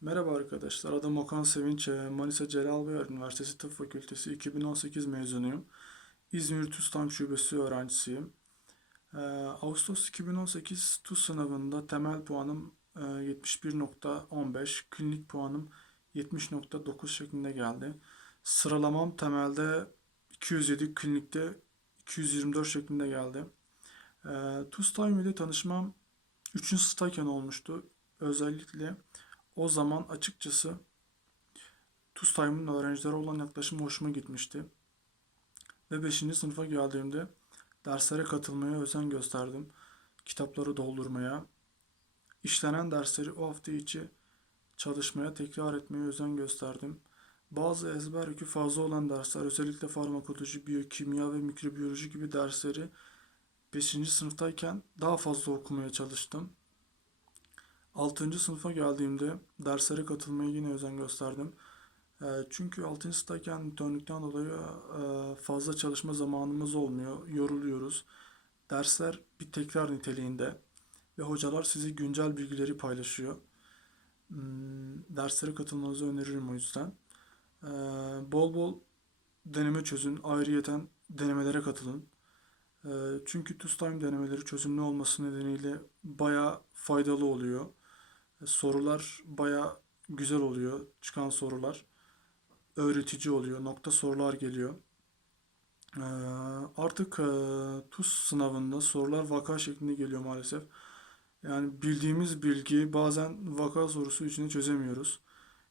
Merhaba arkadaşlar, adım Okan Sevinç, e, Manisa Celal Bayar Üniversitesi Tıp Fakültesi 2018 mezunuyum. İzmir TUSTAM Şubesi öğrencisiyim. E, Ağustos 2018 TUS sınavında temel puanım e, 71.15, klinik puanım 70.9 şeklinde geldi. Sıralamam temelde 207, klinikte 224 şeklinde geldi. E, TUSTAM ile tanışmam 3. sınıftayken olmuştu. Özellikle o zaman açıkçası TUSTAYM'ın öğrencilere olan yaklaşımı hoşuma gitmişti. Ve 5. sınıfa geldiğimde derslere katılmaya özen gösterdim. Kitapları doldurmaya, işlenen dersleri o hafta içi çalışmaya, tekrar etmeye özen gösterdim. Bazı ezber yükü fazla olan dersler, özellikle farmakoloji, biyokimya ve mikrobiyoloji gibi dersleri 5. sınıftayken daha fazla okumaya çalıştım. 6. sınıfa geldiğimde derslere katılmaya yine özen gösterdim. Çünkü 6. sınıftayken döndükten dolayı fazla çalışma zamanımız olmuyor, yoruluyoruz. Dersler bir tekrar niteliğinde ve hocalar size güncel bilgileri paylaşıyor. Hmm, Derslere katılmanızı öneririm o yüzden. Bol bol deneme çözün, ayrıyeten denemelere katılın. Çünkü TUSTIME denemeleri çözümlü olması nedeniyle bayağı faydalı oluyor. Sorular baya güzel oluyor. Çıkan sorular. Öğretici oluyor. Nokta sorular geliyor. Ee, artık e, TUS sınavında sorular vaka şeklinde geliyor maalesef. Yani bildiğimiz bilgiyi bazen vaka sorusu içinde çözemiyoruz.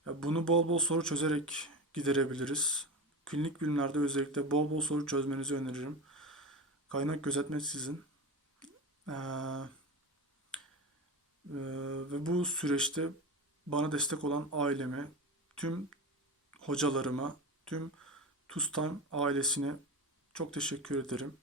Bunu bol bol soru çözerek giderebiliriz. Klinik bilimlerde özellikle bol bol soru çözmenizi öneririm. Kaynak gözetmek sizin. Ee, bu süreçte bana destek olan aileme, tüm hocalarıma, tüm TUSTAM ailesine çok teşekkür ederim.